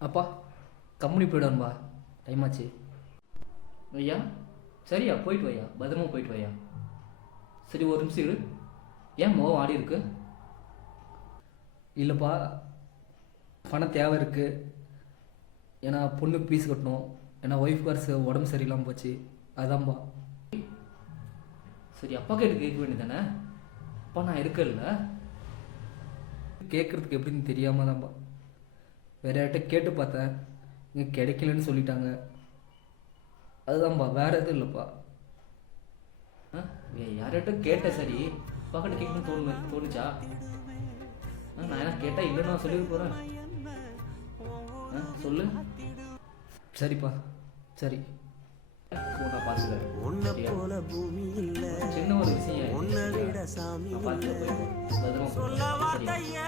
அப்பா company போய்டான்பா, time ஆச்சு. ஐயா சரியா, போயிட்டு வையா, பத்திரமா போயிட்டு வையா. சரி ஒரு நிமிஷம் இரு. ஏன் முகம் ஆடி இருக்கு? இல்லைப்பா, பணம் தேவை இருக்குது. ஏன்னா பொண்ணுக்கு பீஸ் கட்டணும். ஏன்னா ஒய்ஃப் கார்ஸ் உடம்பு சரியில்லாமல் போச்சு, அதான்பா. சரி அப்பா கிட்ட கேட்க வேண்டியதானே? அப்பா நான் இருக்கல. கேட்குறதுக்கு எப்படின்னு தெரியாமல் தான்ப்பா வேற யார்கிட்ட கேட்டு பார்த்தேன், இங்கே கிடைக்கலன்னு சொல்லிட்டாங்க. அதுதான்ப்பா, வேற எதுவும் இல்லைப்பா. யார்கிட்ட கேட்டேன். சரி அப்பா கிட்ட கேட்கணும்னு தோணுச்சா? நான் என்ன கேட்டால் இல்லைன்னு நான் சொல்லிட்டு போகிறேன். சொல்லு. சரிப்பா சரி, நான் பார்த்துக்கிறேன். சின்ன ஒரு விஷயம் நான் பார்த்துக்கிறேன். பத்திரமா போயிட்டு வா. சரியா?